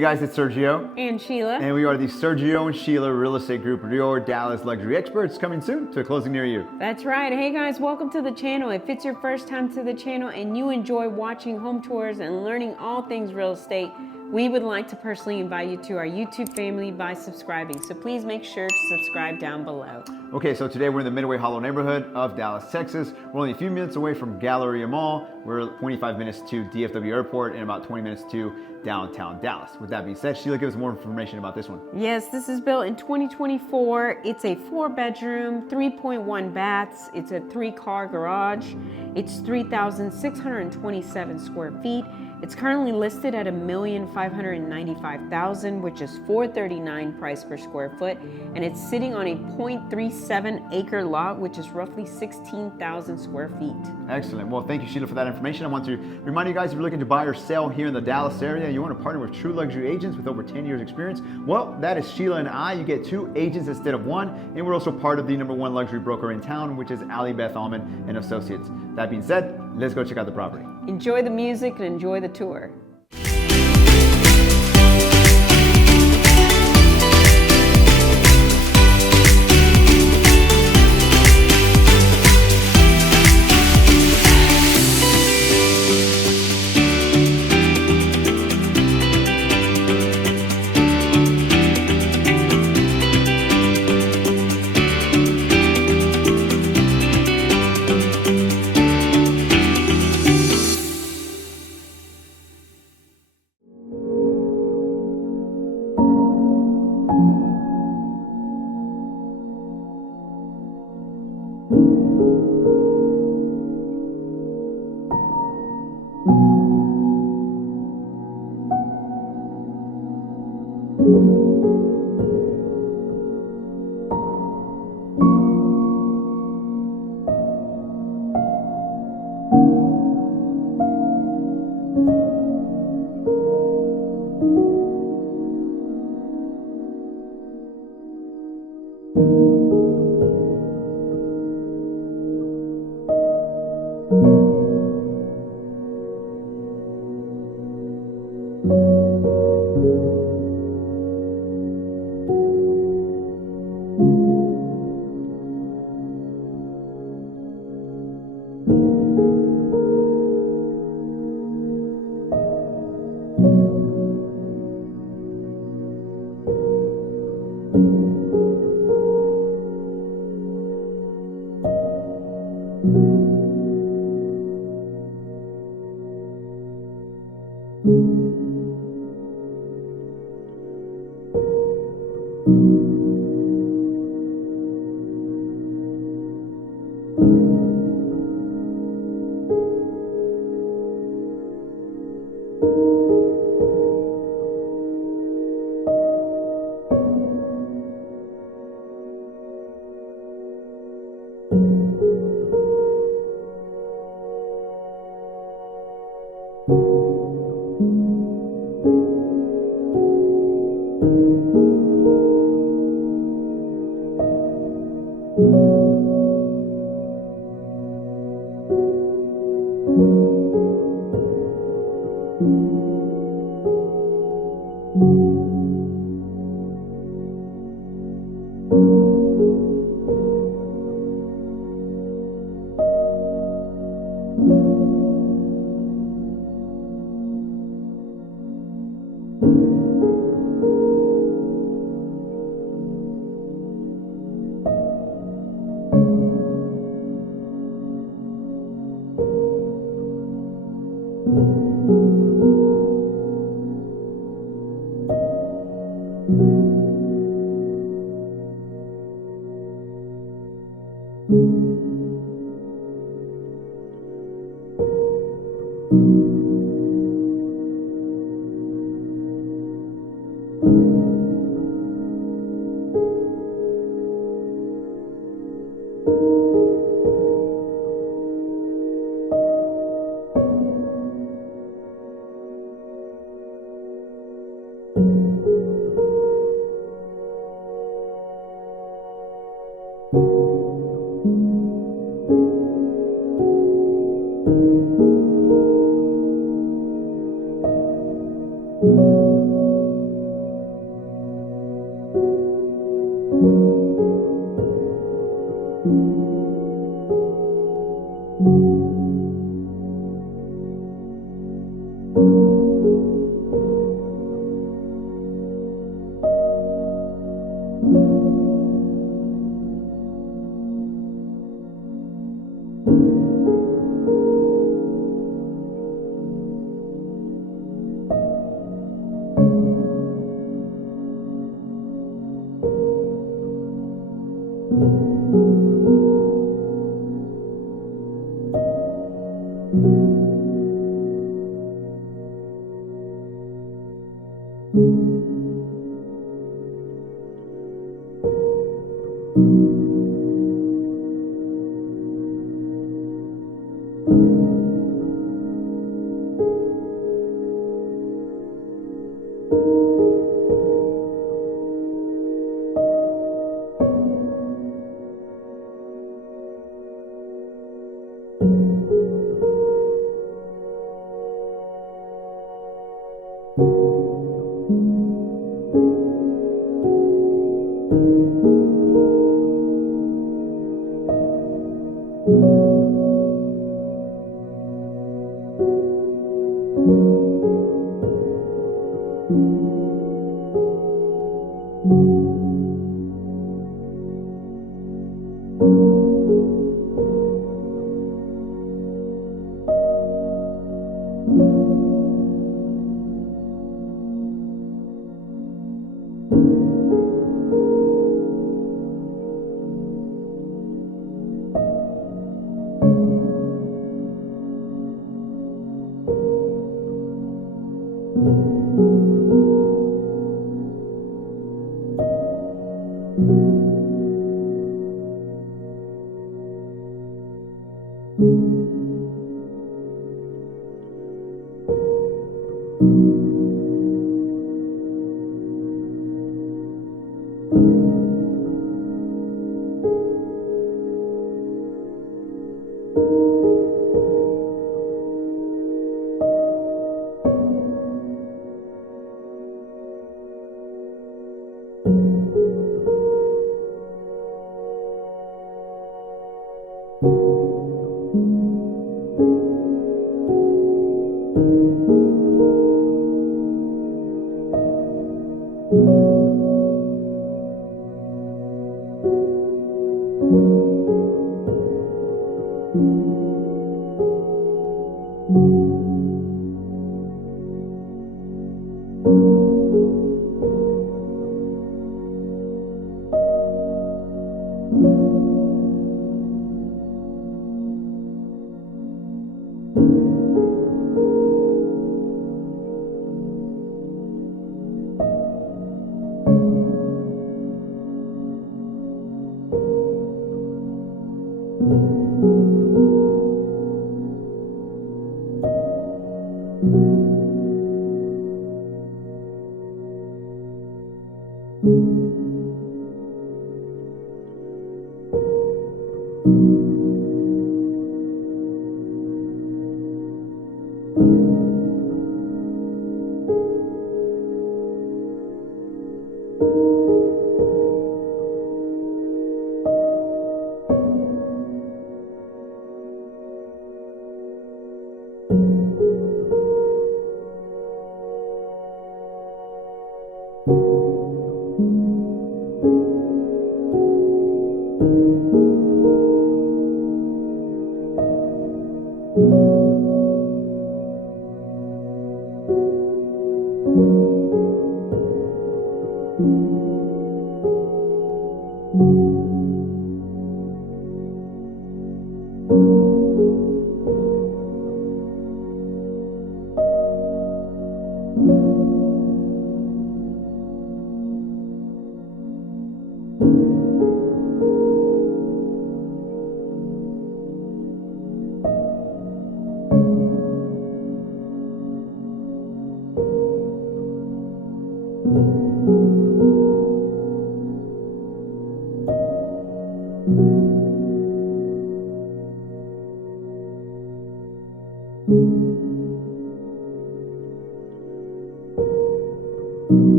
Hey guys, it's Sergio. And Sheila. And we are the Sergio and Sheila Real Estate Group, your Dallas luxury experts, coming soon to a closing near you. That's right. Hey guys, welcome to the channel. If it's your first time to the channel and you enjoy watching home tours and learning all things real estate, we would like to personally invite you to our YouTube family by subscribing. So please make sure to subscribe down below. Okay, so today we're in the Midway Hollow neighborhood of Dallas, Texas. We're only a few minutes away from Galleria Mall. We're 25 minutes to DFW Airport and about 20 minutes to downtown Dallas. With that being said, Sheila, give us more information about this one. Yes, this is built in 2024. It's a 4-bedroom, 3.1 baths. It's a 3-car garage. It's 3,627 square feet. It's currently listed at $1,595,000, which is $439 price per square foot, and it's sitting on a 0.37 acre lot, which is roughly 16,000 square feet. Excellent. Well, thank you, Sheila, for that information. I want to remind you guys, if you're looking to buy or sell here in the Dallas area, and you want to partner with true luxury agents with over 10 years experience, well, that is Sheila and I. You get 2 agents instead of 1, and we're also part of the #1 luxury broker in town, which is Ali Beth Alman and Associates. That being said, let's go check out the property. Enjoy the music and enjoy the tour.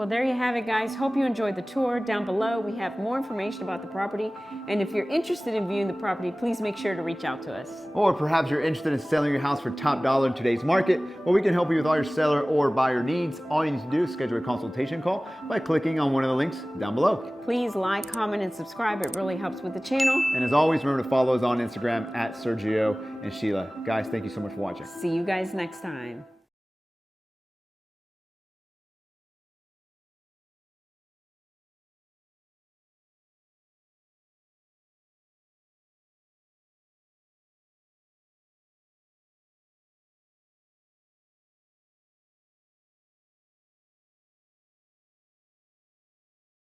Well, there you have it, guys. Hope you enjoyed the tour. Down below, we have more information about the property. And if you're interested in viewing the property, please make sure to reach out to us. Or perhaps you're interested in selling your house for top dollar in today's market. Well, we can help you with all your seller or buyer needs. All you need to do is schedule a consultation call by clicking on one of the links down below. Please like, comment, and subscribe. It really helps with the channel. And as always, remember to follow us on Instagram at Sergio and Sheila. Guys, thank you so much for watching. See you guys next time.